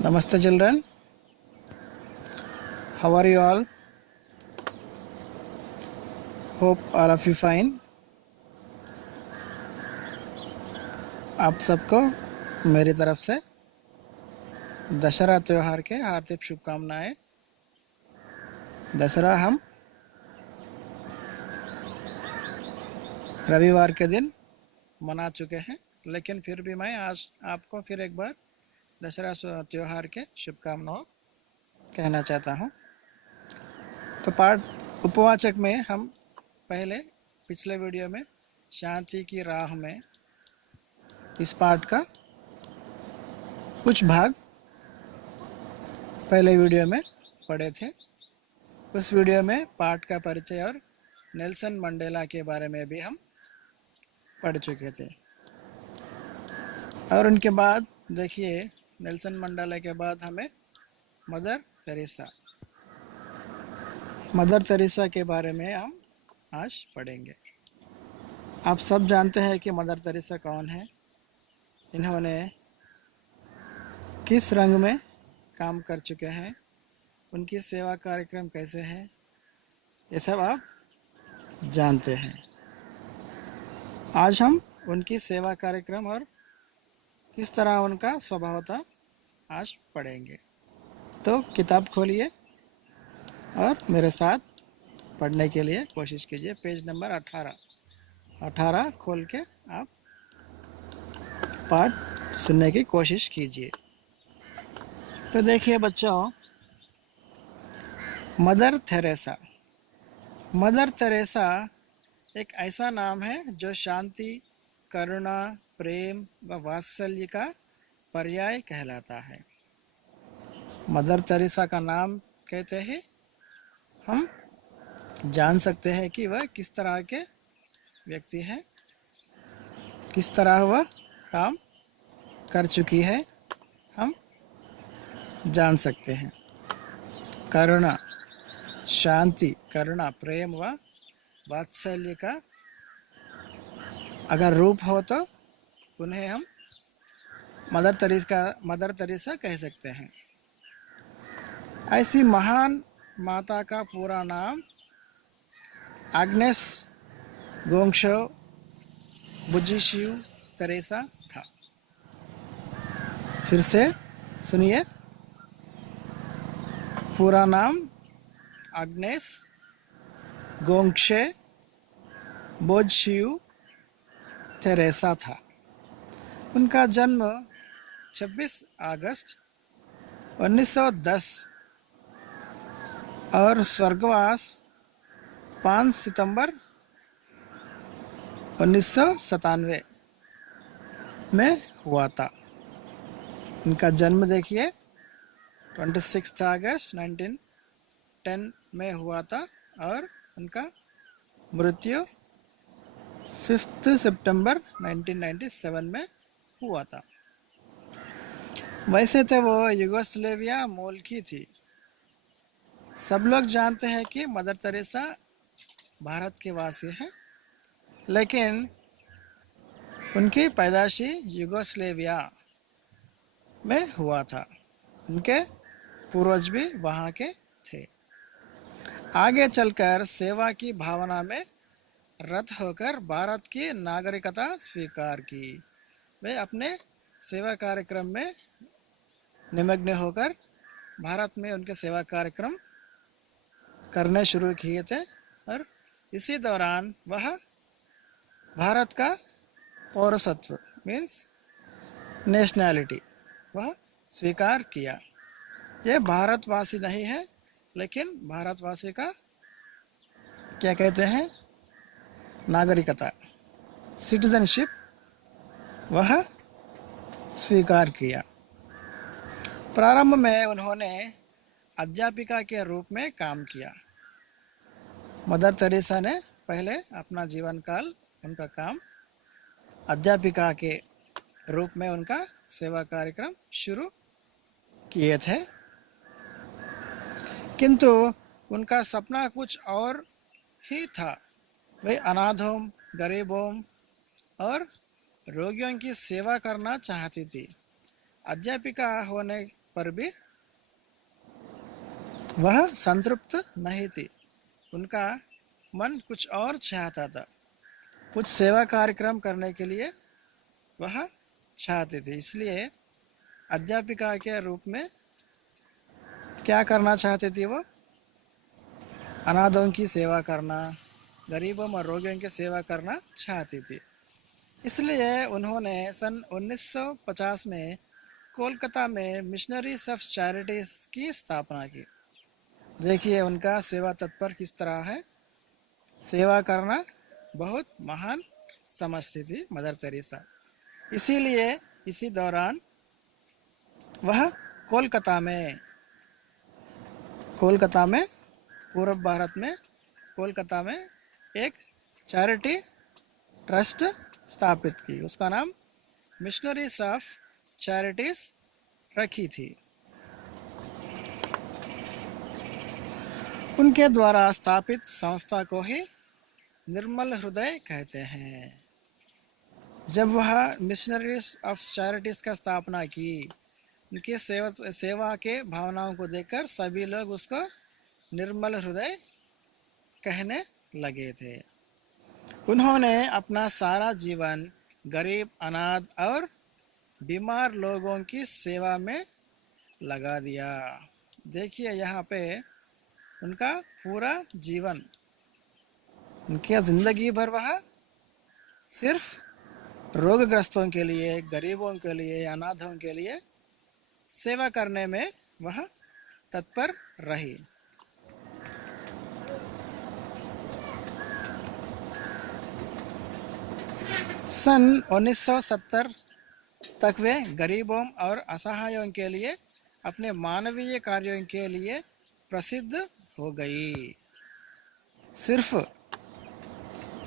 Namaste children, how are you all? Hope all of you fine. आप सबको मेरी तरफ से दशहरा त्यौहार के हार्दिक शुभकामनाएं। दशहरा हम रविवार के दिन मना चुके हैं, लेकिन फिर भी मैं आज आपको फिर एक बार दशहरा त्यौहार के शुभकामनाएं कहना चाहता हूं। तो पाठ उपवाचक में हम पहले पिछले वीडियो में शांति की राह में इस पाठ का कुछ भाग पहले वीडियो में पढ़े थे। उस वीडियो में पाठ का परिचय और नेल्सन मंडेला के बारे में भी हम पढ़ चुके थे। और उनके बाद देखिए, नेल्सन मंडेला के बाद हमें मदर तेरेसा के बारे में हम आज पढ़ेंगे। आप सब जानते हैं कि मदर तेरेसा कौन है, इन्होंने किस रंग में काम कर चुके हैं, उनकी सेवा कार्यक्रम कैसे हैं, ये सब आप जानते हैं। आज हम उनकी सेवा कार्यक्रम और किस तरह उनका स्वभाव था आज पढ़ेंगे। तो किताब खोलिए और मेरे साथ पढ़ने के लिए कोशिश कीजिए। पेज नंबर 18 खोल के आप पाठ सुनने की कोशिश कीजिए। तो देखिए बच्चों, मदर तेरेसा एक ऐसा नाम है जो शांति, करुणा, प्रेम व वात्सल्य का पर्याय कहलाता है। मदर तेरेसा का नाम कहते ही हम जान सकते हैं कि वह किस तरह के व्यक्ति हैं, किस तरह वह काम कर चुकी है, हम जान सकते हैं। करुणा, शांति, करुणा, प्रेम व वात्सल्य का अगर रूप हो तो उन्हें हम मदर तेरेसा कह सकते हैं। ऐसी महान माता का पूरा नाम आग्नेस गोंगशो बुजीशियू तेरेसा था। फिर से सुनिए, पूरा नाम आग्नेस गोंगशे बोजशियू तेरेसा था। उनका जन्म 26 अगस्त 1910 और स्वर्गवास 5 सितंबर 1997 में हुआ था। उनका जन्म देखिए 26 अगस्त 1910 में हुआ था और उनका मृत्यु 5 सितंबर 1997 में हुआ था। वैसे तो वो युगोस्लेविया मूल की थी। सब लोग जानते हैं कि मदर तेरेसा भारत के वासी हैं, लेकिन उनकी पैदाशी युगोस्लेविया में हुआ था। उनके पूर्वज भी वहाँ के थे। आगे चलकर सेवा की भावना में रत होकर भारत की नागरिकता स्वीकार की। वे अपने सेवा कार्यक्रम में निमग्न होकर भारत में उनके सेवा कार्यक्रम करने शुरू किए थे और इसी दौरान वह भारत का पौरसत्व मीन्स नेशनैलिटी वह स्वीकार किया। ये भारतवासी नहीं है, लेकिन भारतवासी का क्या कहते हैं, नागरिकता, सिटीजनशिप वह स्वीकार किया। प्रारंभ में उन्होंने अध्यापिका के रूप में काम किया। मदर तेरेसा ने पहले अपना जीवन काल उनका काम अध्यापिका के रूप में उनका सेवा कार्यक्रम शुरू किए थे, किंतु उनका सपना कुछ और ही था। वे अनाथों, गरीबों और रोगियों की सेवा करना चाहती थी। अध्यापिका होने पर भी वह संतृप्त नहीं थी। उनका मन कुछ और चाहता था, कुछ सेवा कार्यक्रम करने के लिए वह चाहते थे। इसलिए अध्यापिका के रूप में क्या करना चाहते थे वो? अनाथों की सेवा करना, गरीबों और रोगियों की सेवा करना चाहती थी। इसलिए उन्होंने सन 1950 में कोलकाता में मिशनरीज ऑफ चैरिटीज की स्थापना की। देखिए उनका सेवा तत्पर किस तरह है। सेवा करना बहुत महान समझती थी मदर तेरेसा। इसीलिए इसी दौरान वह कोलकाता में पूर्व भारत में कोलकाता में एक चैरिटी ट्रस्ट स्थापित की। उसका नाम मिशनरीज ऑफ चैरिटीज रखी थी। उनके द्वारा स्थापित संस्था को ही निर्मल हृदय कहते हैं। जब वह मिशनरीज ऑफ चैरिटीज का स्थापना की, उनकी सेवा के भावनाओं को देखकर सभी लोग उसको निर्मल हृदय कहने लगे थे। उन्होंने अपना सारा जीवन गरीब, अनाथ और बीमार लोगों की सेवा में लगा दिया। देखिए यहाँ पे उनका पूरा जीवन, उनकी ज़िंदगी भर वह सिर्फ रोगग्रस्तों के लिए, गरीबों के लिए, अनाथों के लिए सेवा करने में वह तत्पर रही। सन 1970 तक वे गरीबों और असहायों के लिए अपने मानवीय कार्यों के लिए प्रसिद्ध हो गई। सिर्फ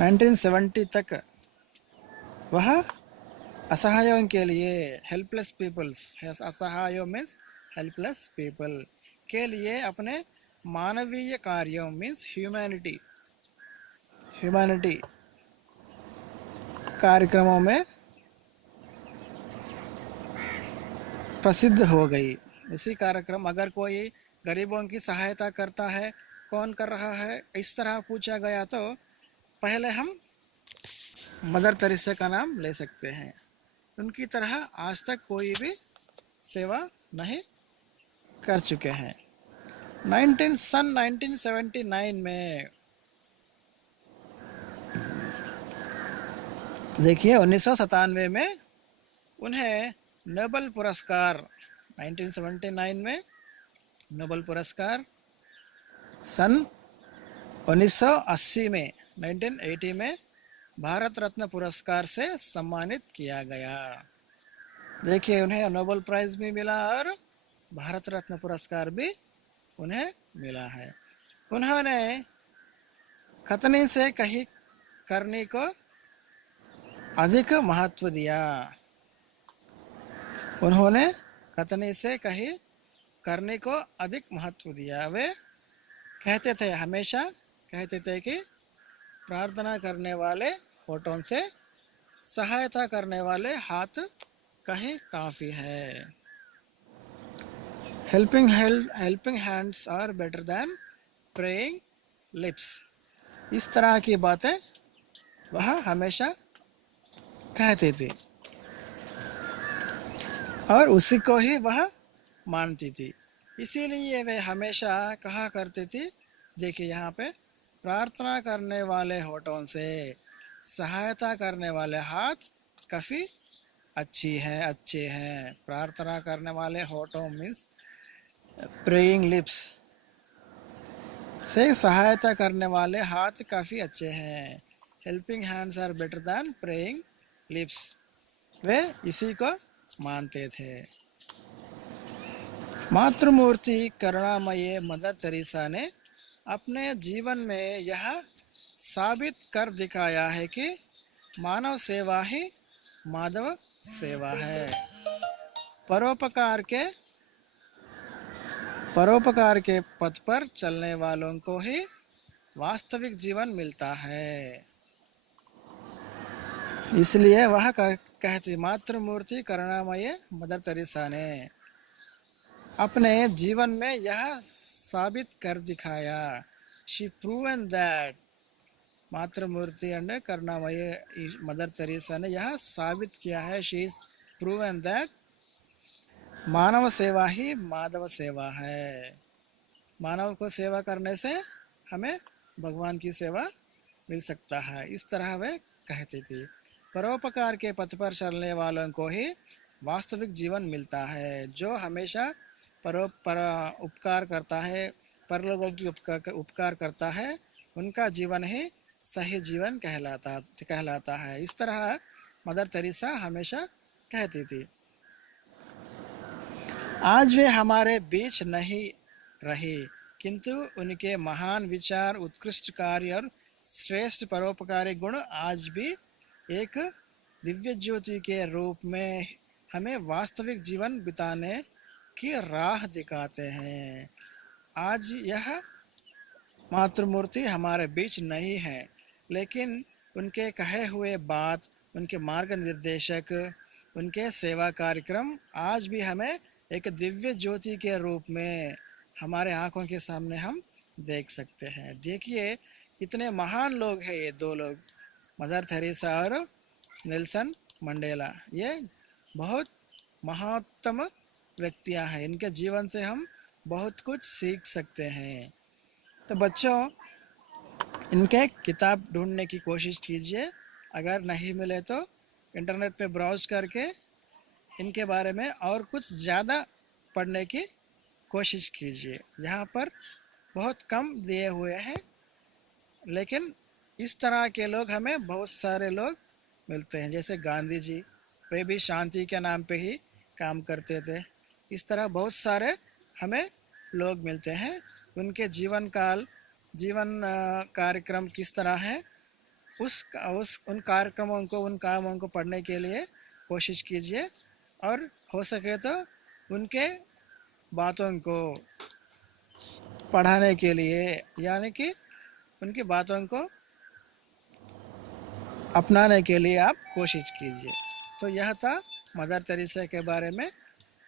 1970 तक वह असहायों के लिए, हेल्पलेस पीपल्स, असहायों मीन्स हेल्पलेस पीपल के लिए अपने मानवीय कार्यों मीन्स ह्यूमैनिटी कार्यक्रमों में प्रसिद्ध हो गई। इसी कार्यक्रम, अगर कोई गरीबों की सहायता करता है, कौन कर रहा है, इस तरह पूछा गया तो पहले हम मदर तेरेसा का नाम ले सकते हैं। उनकी तरह आज तक कोई भी सेवा नहीं कर चुके हैं। 1979 में देखिए 1997 में उन्हें नोबेल पुरस्कार, 1979 में नोबेल पुरस्कार, सन 1980 में 1980 में भारत रत्न पुरस्कार से सम्मानित किया गया। देखिए उन्हें नोबेल प्राइज भी मिला और भारत रत्न पुरस्कार भी उन्हें मिला है। उन्होंने खतने से कहीं करने को अधिक महत्व दिया। उन्होंने खतने से कहीं करने को अधिक महत्व दिया। वे कहते थे, हमेशा कहते थे कि प्रार्थना करने वाले होठों से सहायता करने वाले हाथ कहीं काफ़ी है। Helping hands are better than praying lips. इस तरह की बातें वह हमेशा कहते थे और उसी को ही वह मानती थी। इसीलिए वे हमेशा कहा करते थे, देखिए यहाँ पे, प्रार्थना करने वाले होठों से सहायता करने वाले हाथ काफ़ी अच्छे हैं। प्रार्थना करने वाले होठों मीन्स प्रेइंग लिप्स से सहायता करने वाले हाथ काफ़ी अच्छे हैं। Helping hands are better than praying lips. वे इसी को मानते थे। मातृमूर्ति करुणामयी मदर तेरेसा ने अपने जीवन में यह साबित कर दिखाया है कि मानव सेवा ही माधव सेवा है। परोपकार के पथ पर चलने वालों को ही वास्तविक जीवन मिलता है। इसलिए वह कहती मातृमूर्ति करुणामयी मदर तेरेसा ने अपने जीवन में यह साबित कर दिखाया। शी प्रूवन दैट, मातृमूर्ति एंड करुणामयी मदर तेरेसा ने यह साबित किया है। शी इज प्रूवन दैट मानव सेवा ही माधव सेवा है। मानव को सेवा करने से हमें भगवान की सेवा मिल सकता है, इस तरह वे कहती थी। परोपकार के पथ पर चलने वालों को ही वास्तविक जीवन मिलता है। जो हमेशा उपकार करता है, पर लोगों की उपकार करता है, उनका जीवन ही सही जीवन कहलाता है। इस तरह मदर तेरेसा हमेशा कहती थी। आज वे हमारे बीच नहीं रही, किंतु उनके महान विचार, उत्कृष्ट कार्य और श्रेष्ठ परोपकारी गुण आज भी एक दिव्य ज्योति के रूप में हमें वास्तविक जीवन बिताने की राह दिखाते हैं। आज यह मातृमूर्ति हमारे बीच नहीं है, लेकिन उनके कहे हुए बात, उनके मार्ग निर्देशक, उनके सेवा कार्यक्रम आज भी हमें एक दिव्य ज्योति के रूप में हमारे आंखों के सामने हम देख सकते हैं। देखिए, इतने महान लोग हैं ये दो लोग, मदर तेरेसा और नेल्सन मंडेला। ये बहुत महत्तम व्यक्तियां हैं, इनके जीवन से हम बहुत कुछ सीख सकते हैं। तो बच्चों, इनके किताब ढूंढने की कोशिश कीजिए। अगर नहीं मिले तो इंटरनेट पे ब्राउज करके इनके बारे में और कुछ ज़्यादा पढ़ने की कोशिश कीजिए। यहाँ पर बहुत कम दिए हुए हैं, लेकिन इस तरह के लोग हमें बहुत सारे लोग मिलते हैं। जैसे गांधी जी, वे भी शांति के नाम पे ही काम करते थे। इस तरह बहुत सारे हमें लोग मिलते हैं। उनके जीवन कार्यक्रम किस तरह है, उन कार्यक्रमों को, उन कामों को पढ़ने के लिए कोशिश कीजिए, और हो सके तो उनके बातों को पढ़ाने के लिए, यानी कि उनकी बातों को अपनाने के लिए आप कोशिश कीजिए। तो यह था मदर तेरेसा के बारे में।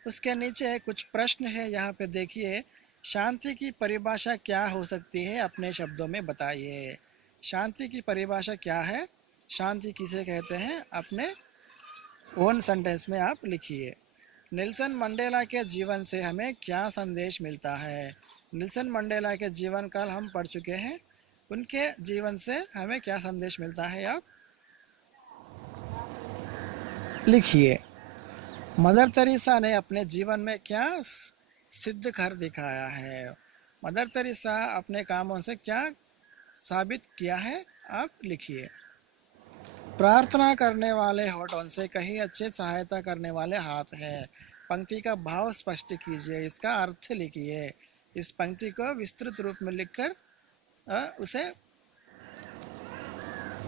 उसके नीचे कुछ प्रश्न है, यहाँ पे देखिए। शांति की परिभाषा क्या हो सकती है, अपने शब्दों में बताइए। शांति की परिभाषा क्या है, शांति किसे कहते हैं, अपने ओन सेंटेंस में आप लिखिए। नेल्सन मंडेला के जीवन से हमें क्या संदेश मिलता है। नेल्सन मंडेला के जीवन काल हम पढ़ चुके हैं, उनके जीवन से हमें क्या संदेश मिलता है, आप लिखिए। मदर तेरेसा ने अपने जीवन में क्या सिद्ध कर दिखाया है। मदर तेरेसा अपने कामों से क्या साबित किया है, आप लिखिए। प्रार्थना करने वाले होठों से कहीं अच्छे सहायता करने वाले हाथ हैं। पंक्ति का भाव स्पष्ट कीजिए, इसका अर्थ लिखिए। इस पंक्ति को विस्तृत रूप में लिखकर उसे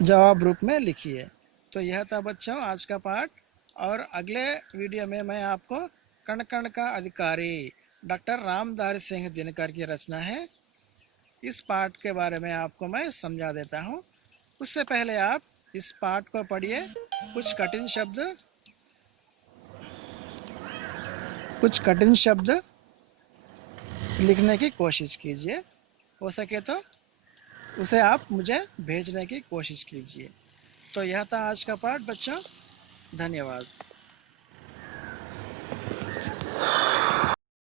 जवाब रूप में लिखिए। तो यह था बच्चों आज का पाठ, और अगले वीडियो में मैं आपको कण कण का अधिकारी डॉक्टर रामधारी सिंह दिनकर की रचना है, इस पाठ के बारे में आपको मैं समझा देता हूँ। उससे पहले आप इस पाठ को पढ़िए, कुछ कठिन शब्द लिखने की कोशिश कीजिए। हो सके तो उसे आप मुझे भेजने की कोशिश कीजिए। तो यह था आज का पाठ बच्चों, धन्यवाद।